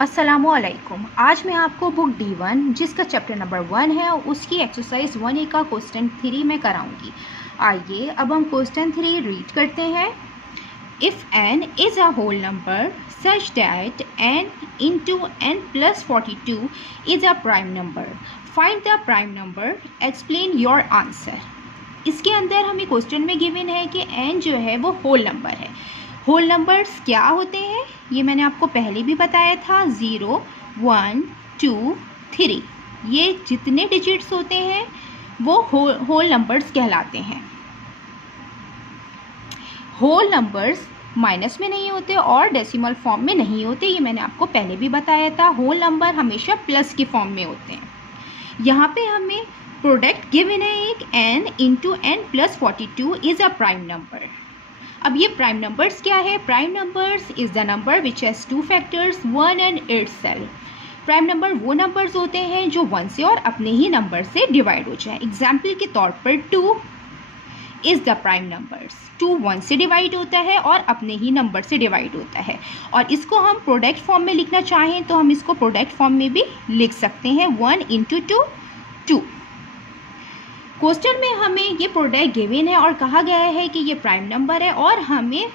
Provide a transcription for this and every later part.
अस्सलामुअलैकुम। आज मैं आपको बुक D1 जिसका चैप्टर नंबर 1 है उसकी एक्सरसाइज 1A का क्वेश्चन 3 में कराऊंगी। आइए अब हम क्वेश्चन 3 रीड करते हैं। If n is a whole number such that n into n plus 42 is a prime number, find the prime number, explain your answer. इसके अंदर हमें क्वेश्चन में गिवन है कि n जो है वो होल नंबर है। होल नंबर्स क्या होते हैं ये मैंने आपको पहले भी बताया था। 0, 1, 2, 3 ये जितने डिजिट्स होते हैं वो होल नंबर्स कहलाते हैं। होल नंबर्स माइनस में नहीं होते और डेसिमल फॉर्म में नहीं होते, ये मैंने आपको पहले भी बताया था। होल नंबर हमेशा प्लस की फॉर्म में होते हैं। यहाँ पे हमें प्रोडक्ट गिवन है एक n into n plus 42 is a prime number. अब ये प्राइम नंबर्स क्या है? Prime numbers is the number which has 2 factors 1 and itself. Prime number वो नंबर्स होते हैं जो 1 से और अपने ही नंबर से डिवाइड हो जाए। एग्जाम्पल के तौर पर 2 इज़ द प्राइम नंबर्स। 2 1 से डिवाइड होता है और अपने ही नंबर से डिवाइड होता है। और इसको हम प्रोडक्ट फॉर्म में लिखना चाहें तो हम इसको प्रोडक्ट फॉर्म में भी लिख सकते हैं। 1 इंटू 2 2। क्वेश्चन में हमें ये प्रोडक्ट गिवन है और कहा गया है कि ये प्राइम नंबर है और हमें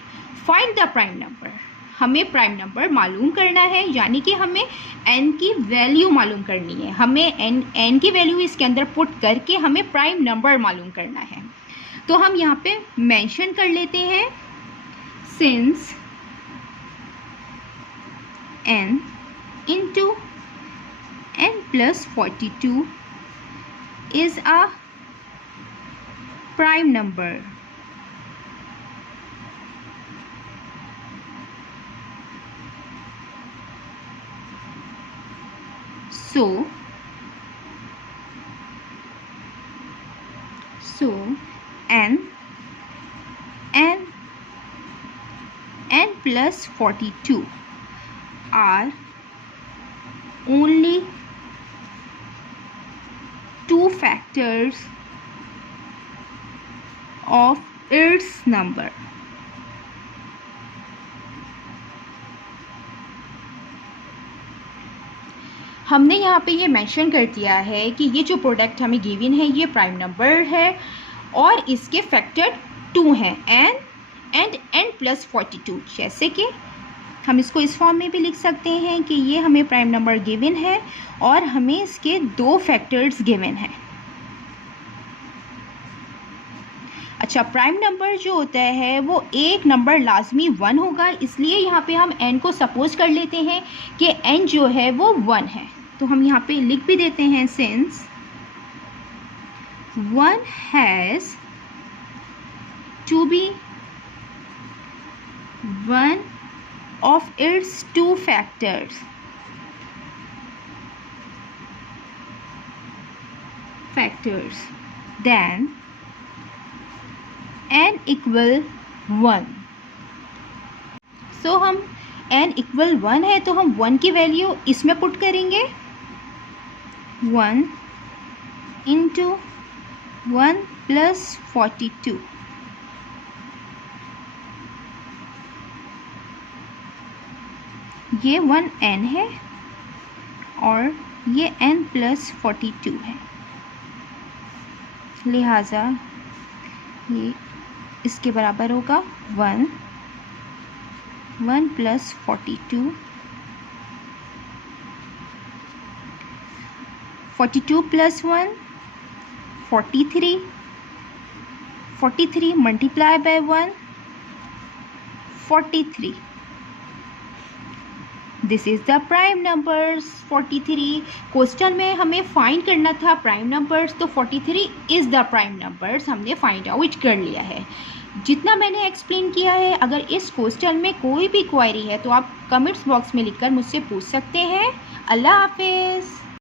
फाइंड द प्राइम नंबर, हमें प्राइम नंबर मालूम करना है, यानी कि हमें n की वैल्यू मालूम करनी है। हमें n की वैल्यू इसके अंदर पुट करके हमें प्राइम नंबर मालूम करना है। तो हम यहाँ पे मेंशन कर लेते हैं, since n into n plus 42 is a prime number, so n plus 42 are only 2 factors of its number। हमने यहाँ पे ये मेंशन कर दिया है कि ये जो प्रोडक्ट हमें गिवन है ये प्राइम नंबर है और इसके फैक्टर 2 हैं, n एंड n प्लस 42। जैसे कि हम इसको इस फॉर्म में भी लिख सकते हैं कि ये हमें प्राइम नंबर गिवन है और हमें इसके 2 फैक्टर्स गिवन हैं। अच्छा, प्राइम नंबर जो होता है वो एक नंबर लाजमी 1 होगा, इसलिए यहाँ पे हम n को सपोज कर लेते हैं कि n जो है वो 1 है। तो हम यहाँ पे लिख भी देते हैं, since 1 has to be one of its 2 factors, then n equal 1। So हम n इक्वल 1 है तो हम 1 की वैल्यू इसमें पुट करेंगे, 1 इंटू 1 प्लस 42। ये 1n है और ये n प्लस 42 है, लिहाजा ये इसके बराबर होगा 1 plus 42, 42 plus 1 43, 43 multiply by 1 43। This is the prime numbers 43। Question में हमें फाइंड करना था प्राइम नंबर्स, तो 43 इज़ द प्राइम नंबर्स हमने फाइंड आउट कर लिया है। जितना मैंने एक्सप्लेन किया है, अगर इस क्वेश्चन में कोई भी क्वेरी है तो आप कमेंट्स बॉक्स में लिखकर मुझसे पूछ सकते हैं। अल्लाह हाफिज़।